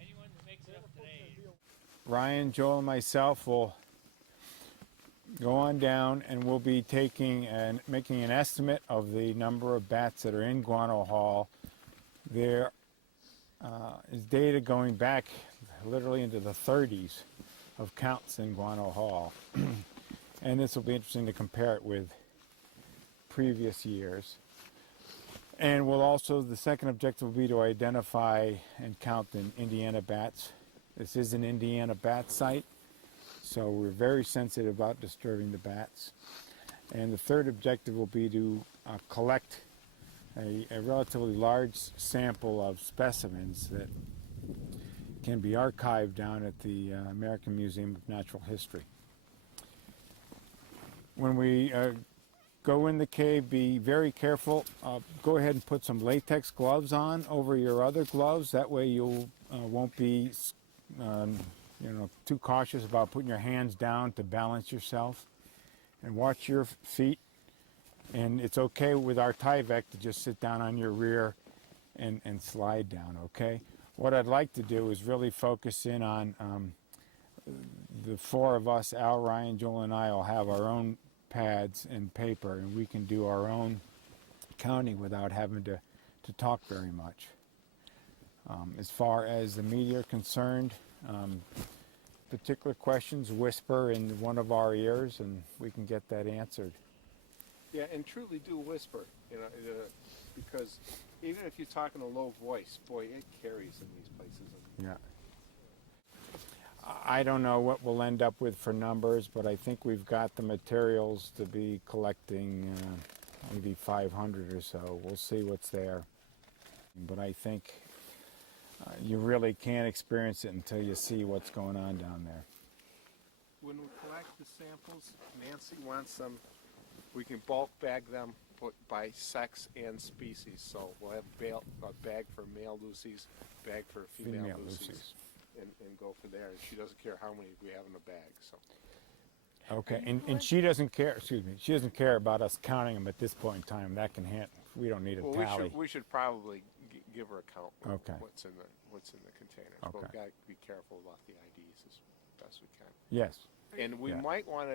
Anyone who makes it up today. Ryan, Joel, and myself will go on down and we'll be taking and making an estimate of the number of bats that are in Guano Hall. There is data going back literally into the 30s of counts in Guano Hall. And this will be interesting to compare it with previous years. And we'll also, the second objective will be to identify and count the Indiana bats. This is an Indiana bat site, so we're very sensitive about disturbing the bats. And the third objective will be to collect a relatively large sample of specimens that can be archived down at the American Museum of Natural History. When we go in the cave, be very careful. Go ahead and put some latex gloves on over your other gloves. That way you won't be too cautious about putting your hands down to balance yourself. And watch your feet. And it's okay with our Tyvek to just sit down on your rear and slide down, okay? What I'd like to do is really focus in on the four of us, Al, Ryan, Joel, and I will have our own pads and paper, and we can do our own counting without having to talk very much. As far as the media are concerned, particular questions, whisper in one of our ears, and we can get that answered. Yeah, and truly do whisper, because even if you talk in a low voice, boy, it carries in these places. Yeah. I don't know what we'll end up with for numbers, but I think we've got the materials to be collecting maybe 500 or so. We'll see what's there. But I think you really can't experience it until you see what's going on down there. When we collect the samples, Nancy wants them, we can bulk bag them by sex and species. So we'll have a bag for male Lucy's, bag for female Lucy's. And go for there. And she doesn't care how many we have in the bag. So. Okay, and she doesn't care. Excuse me. She doesn't care about us counting them at this point in time. That can handle. We don't need a tally. We should probably give her a count. Okay. What's in the containers. Okay. But we got to be careful about the IDs as best we can. Yes. And we might want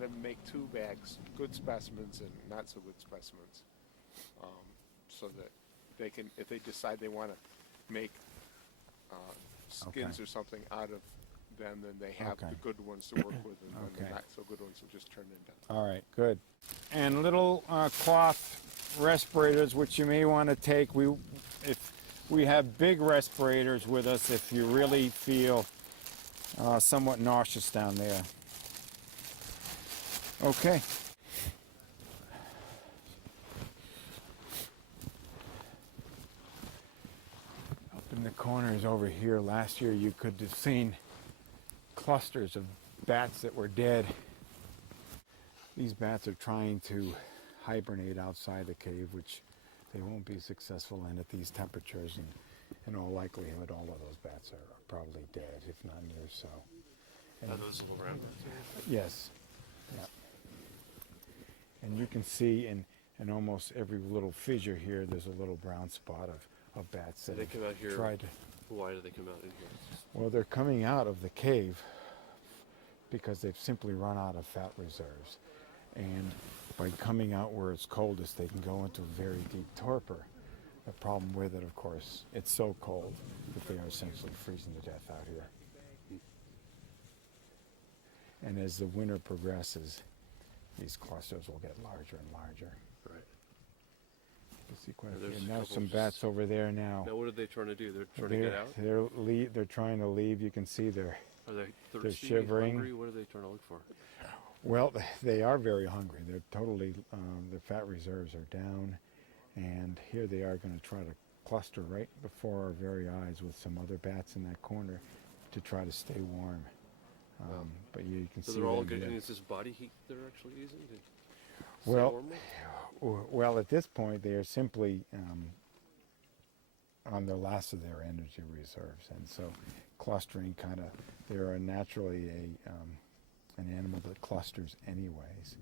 to make two bags, good specimens and not so good specimens, so that they can, if they decide they want to make skins or something out of them, then they have the good ones to work with, and then the not so good ones will just turn into. All right, good. And little cloth respirators, which you may want to take. If we have big respirators with us, if you really feel somewhat nauseous down there. Okay. In the corners over here, last year you could have seen clusters of bats that were dead. These bats are trying to hibernate outside the cave, which they won't be successful in at these temperatures, and in all likelihood all of those bats are probably dead, if not near so. Are those little brown bats? Yes. Yeah. And you can see in almost every little fissure here, there's a little brown spot of bats that they come out here. Tried to. Why do they come out in here? Well, they're coming out of the cave because they've simply run out of fat reserves, and by coming out where it's coldest, they can go into a very deep torpor. The problem with it, of course, it's so cold that they are essentially freezing to death out here. And as the winter progresses, these clusters will get larger and larger. Right. You see quite a few. Now some bats over there now. Now what are they trying to do? They're trying to get out? They're trying to leave. You can see Are they thirsty, they're shivering. hungry? What are they trying to look for? Well, they are very hungry. They're totally, their fat reserves are down. And here they are going to try to cluster right before our very eyes with some other bats in that corner to try to stay warm. But you can see. So they're all good. And it's this body heat they're actually using to well, at this point, they are simply on the last of their energy reserves, and so clustering they are naturally an animal that clusters anyways.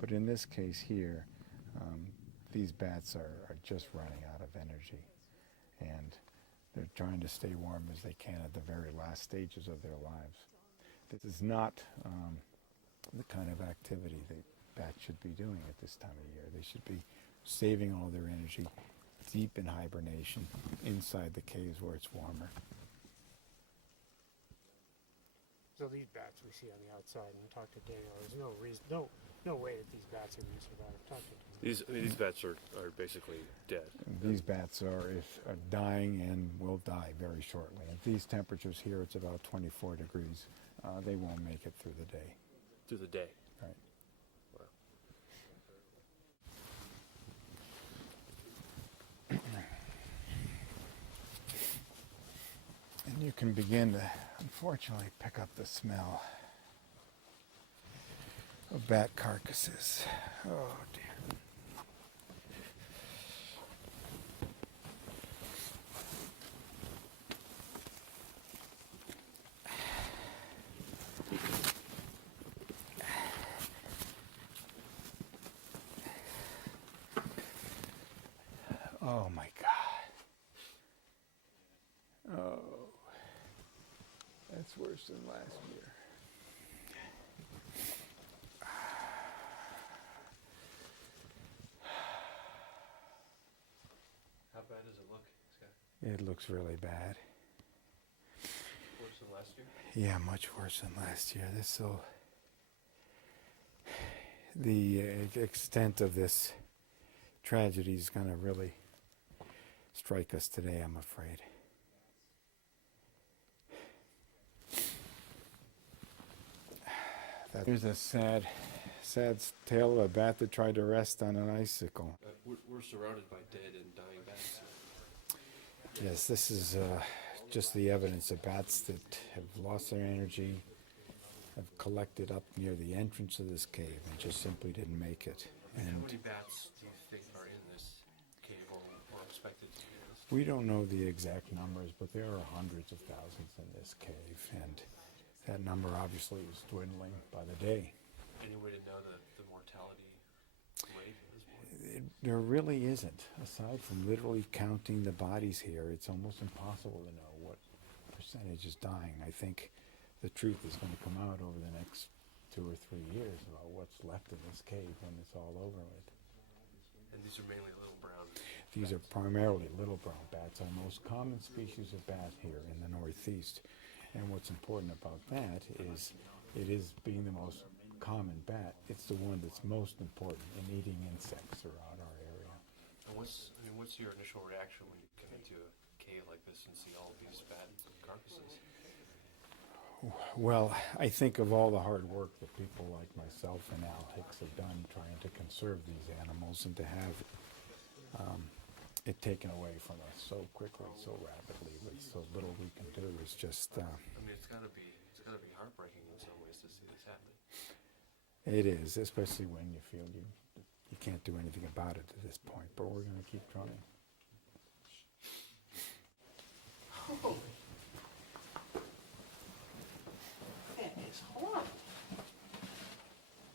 But in this case here, these bats are just running out of energy, and they're trying to stay warm as they can at the very last stages of their lives. This is not the kind of activity that bats should be doing at this time of year. They should be saving all their energy deep in hibernation inside the caves where it's warmer. So these bats we see on the outside, and talk to Daniel. There's no reason, no way that these bats are going to survive. Talk to Daniel. These bats are basically dead. These bats are dying and will die very shortly. At these temperatures here, it's about 24 degrees. They won't make it through the day. Through the day. Right. Wow. And you can begin to, unfortunately, pick up the smell of bat carcasses. Oh dear. Oh my God. Oh, that's worse than last year. How bad does it look, Scott? It looks really bad. Worse than last year? Yeah, much worse than last year. The extent of this tragedy is going to really strike us today, I'm afraid. Here's a sad tale of a bat that tried to rest on an icicle. We're surrounded by dead and dying bats. Yes, this is just the evidence of bats that have lost their energy, have collected up near the entrance of this cave and just simply didn't make it. How And many bats do you think are in this cave or expected to be in this? we don't know the exact numbers, but there are hundreds of thousands in this cave, and that number obviously is dwindling by the day. Any way to know the mortality rate at this point? There really isn't. Aside from literally counting the bodies here, it's almost impossible to know what percentage is dying. I think the truth is going to come out over the next 2 or 3 years about what's left in this cave when it's all over with. And these are mainly little brown. These are primarily little brown bats, our most common species of bat here in the Northeast. And what's important about that is it is being the most common bat. It's the one that's most important in eating insects throughout our area. And what's your initial reaction when you come into a cave like this and see all these bat carcasses? Well, I think of all the hard work that people like myself and Al Hicks have done trying to conserve these animals, and to have it taken away from us so quickly, so rapidly, with so little we can do is just. It's gotta be heartbreaking in some ways to see this happen. It is, especially when you feel you can't do anything about it at this point. But we're going to keep trying. Holy. That is horrible.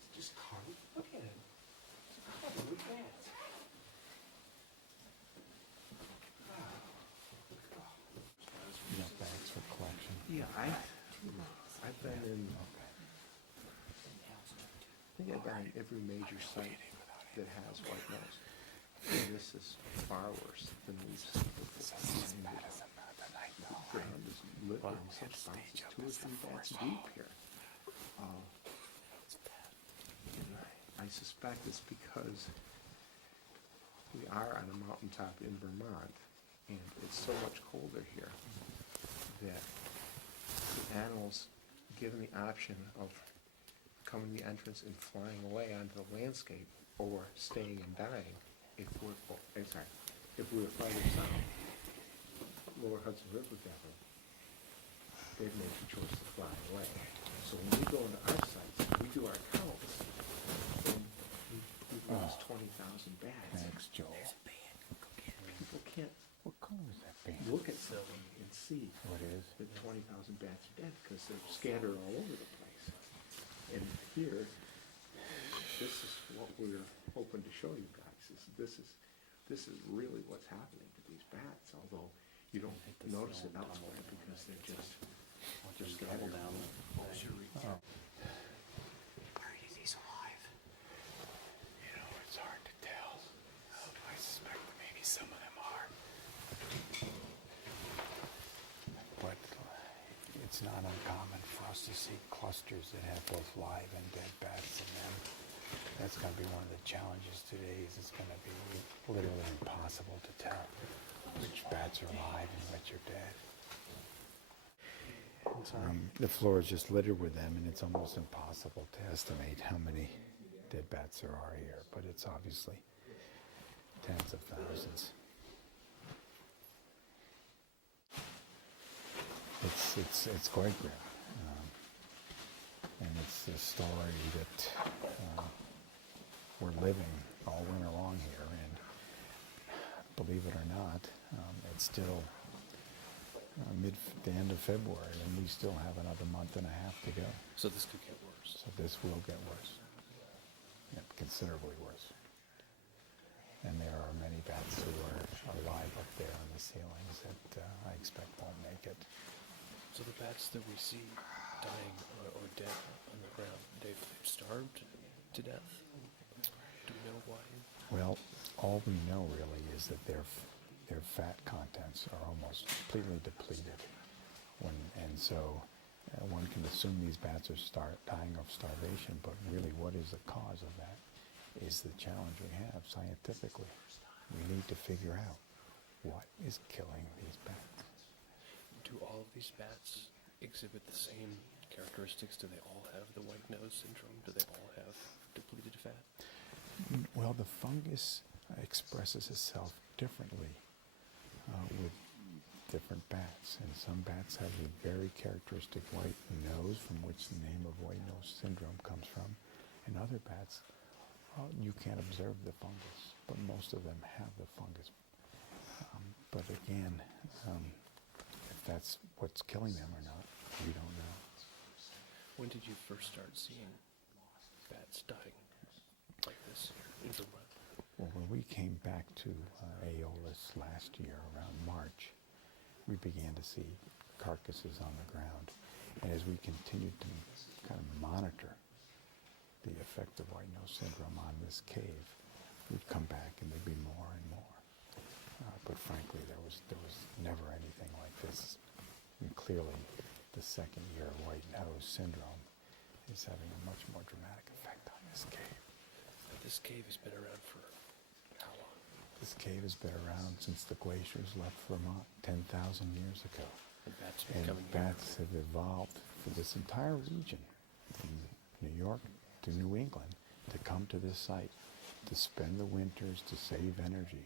It's just covered. Look at it. It's covered with bats. You got bags for collection. Yeah, I've been in, I think I've been in every major site that has white nose. And this is far worse than we've seen before. The ground is literally sometimes 2 or 3 bats deep here. I suspect it's because we are on a mountaintop in Vermont, and it's so much colder here that the animals, given the option of coming to the entrance and flying away onto the landscape, or staying and dying, if we were farther south, Lower Hudson River Valley, they've made the choice to fly away. So when we go into our sites, we do our counts, and we've lost 20,000 bats. Thanks, Joel. People can't What color is that band? look at something and see What is? that 20,000 bats are dead because they're scattered all over the place. And here, this is what we're hoping to show you guys, is this is really what's happening to these bats, although you don't notice it elsewhere because they're just scattered down. Are any of these alive? You know, it's hard to tell. I suspect maybe some of them are. But it's not uncommon for us to see clusters that have both live and dead bats in them. That's going to be one of the challenges today, is it's going to be literally impossible to tell which bats are alive and which are dead. The floor is just littered with them, and it's almost impossible to estimate how many dead bats there are here, but it's obviously tens of thousands. It's quite grim, and it's a story that we're living all winter long here, and believe it or not, it's still the end of February, and we still have another month and a half to go. So this could get worse. So this will get worse, considerably worse. And there are many bats who are alive up there on the ceilings that I expect won't make it. So the bats that we see dying or dead on the ground, they've starved to death? Do we know why? Well, all we know really is that their fat contents are almost completely depleted. And so one can assume these bats are dying of starvation, but really what is the cause of that is the challenge we have scientifically. We need to figure out what is killing these bats. Do all of these bats exhibit the same characteristics? Do they all have the white nose syndrome? Do they all have depleted fat? Well, the fungus expresses itself differently with different bats, and some bats have a very characteristic white nose, from which the name of white nose syndrome comes from, and other bats, you can't observe the fungus, but most of them have the fungus. But again, if that's what's killing them or not, we don't know. When did you first start seeing bats dying like this here in Vermont? Well, when we came back to Aeolus last year, around March, we began to see carcasses on the ground. And as we continued to kind of monitor the effect of white nose syndrome on this cave, we'd come back and there'd be more and more. But frankly, there was never anything like this. And clearly, the second year of white nose syndrome is having a much more dramatic effect on this cave. This cave has been around for how long? This cave has been around since the glaciers left Vermont 10,000 years ago. And bats have And been coming here. bats have evolved for this entire region, from New York to New England, to come to this site, to spend the winters, to save energy,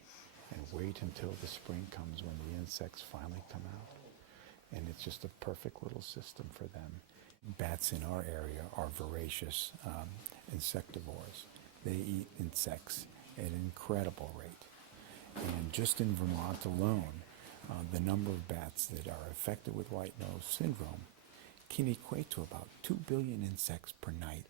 and wait until the spring comes when the insects finally come out. And it's just a perfect little system for them. Bats in our area are voracious insectivores. They eat insects at an incredible rate. And just in Vermont alone, the number of bats that are affected with white nose syndrome can equate to about 2 billion insects per night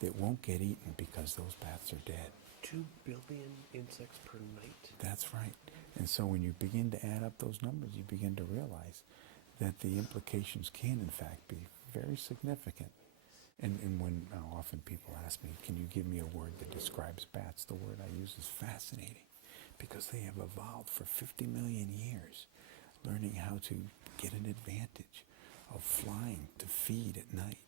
that won't get eaten because those bats are dead. 2 billion insects per night? That's right. And so when you begin to add up those numbers, you begin to realize that the implications can, in fact, be very significant. And when often people ask me, can you give me a word that describes bats? The word I use is fascinating, because they have evolved for 50 million years, learning how to get an advantage of flying to feed at night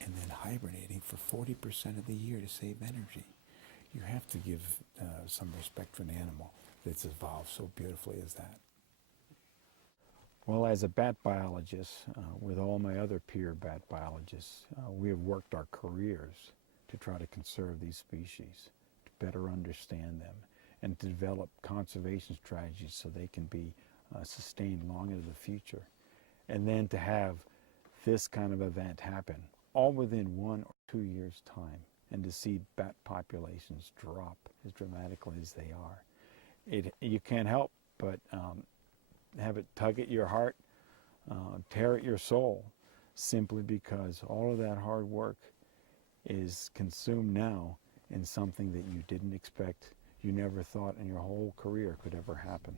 and then hibernating for 40% of the year to save energy. You have to give some respect for an animal that's evolved so beautifully as that. Well, as a bat biologist, with all my other peer bat biologists, we have worked our careers to try to conserve these species, to better understand them, and to develop conservation strategies so they can be sustained long into the future. And then to have this kind of event happen, all within 1 or 2 years' time, and to see bat populations drop as dramatically as they are. You can't help but have it tug at your heart, tear at your soul, simply because all of that hard work is consumed now in something that you didn't expect you never thought in your whole career could ever happen.